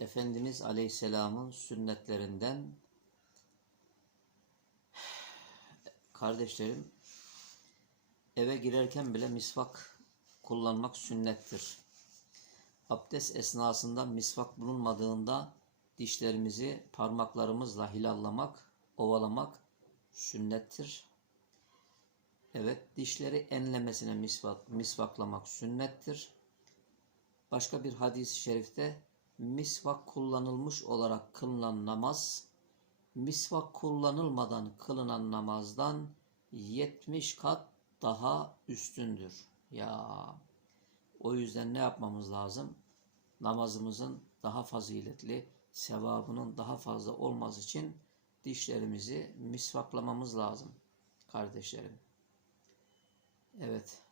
Efendimiz Aleyhisselam'ın sünnetlerinden kardeşlerim eve girerken bile misvak kullanmak sünnettir. Abdest esnasında misvak bulunmadığında dişlerimizi parmaklarımızla hilallamak, ovalamak sünnettir. Evet, dişleri enlemesine misvak, misvaklamak sünnettir. Başka bir hadis-i şerifte misvak kullanılmış olarak kılınan namaz, misvak kullanılmadan kılınan namazdan 70 kat daha üstündür. Ya o yüzden ne yapmamız lazım? Namazımızın daha faziletli, sevabının daha fazla olması için dişlerimizi misvaklamamız lazım kardeşlerim. Evet.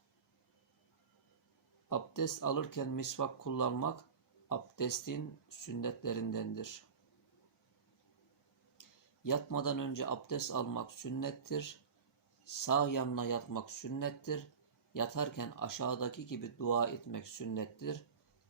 Abdest alırken misvak kullanmak abdestin sünnetlerindendir. Yatmadan önce abdest almak sünnettir. Sağ yanına yatmak sünnettir. Yatarken aşağıdaki gibi dua etmek sünnettir.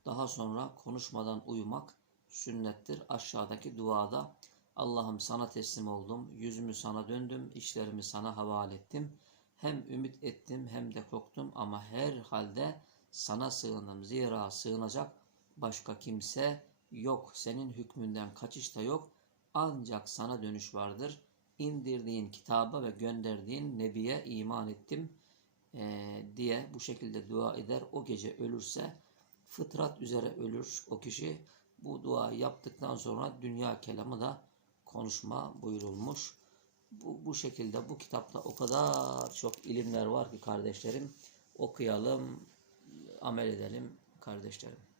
Daha sonra konuşmadan uyumak sünnettir. Aşağıdaki duada Allah'ım sana teslim oldum, yüzümü sana döndüm, işlerimi sana havale ettim. Hem ümit ettim hem de korktum ama her halde sana sığındım. Zira sığınacak başka kimse yok. Senin hükmünden kaçış da yok. Ancak sana dönüş vardır. İndirdiğin kitaba ve gönderdiğin nebiye iman ettim eee, diye bu şekilde dua eder. O gece ölürse fıtrat üzere ölür o kişi. Bu dua yaptıktan sonra dünya kelamı da konuşma buyurulmuş. Bu, bu şekilde bu kitapta o kadar çok ilimler var ki kardeşlerim okuyalım, amel edelim kardeşlerim.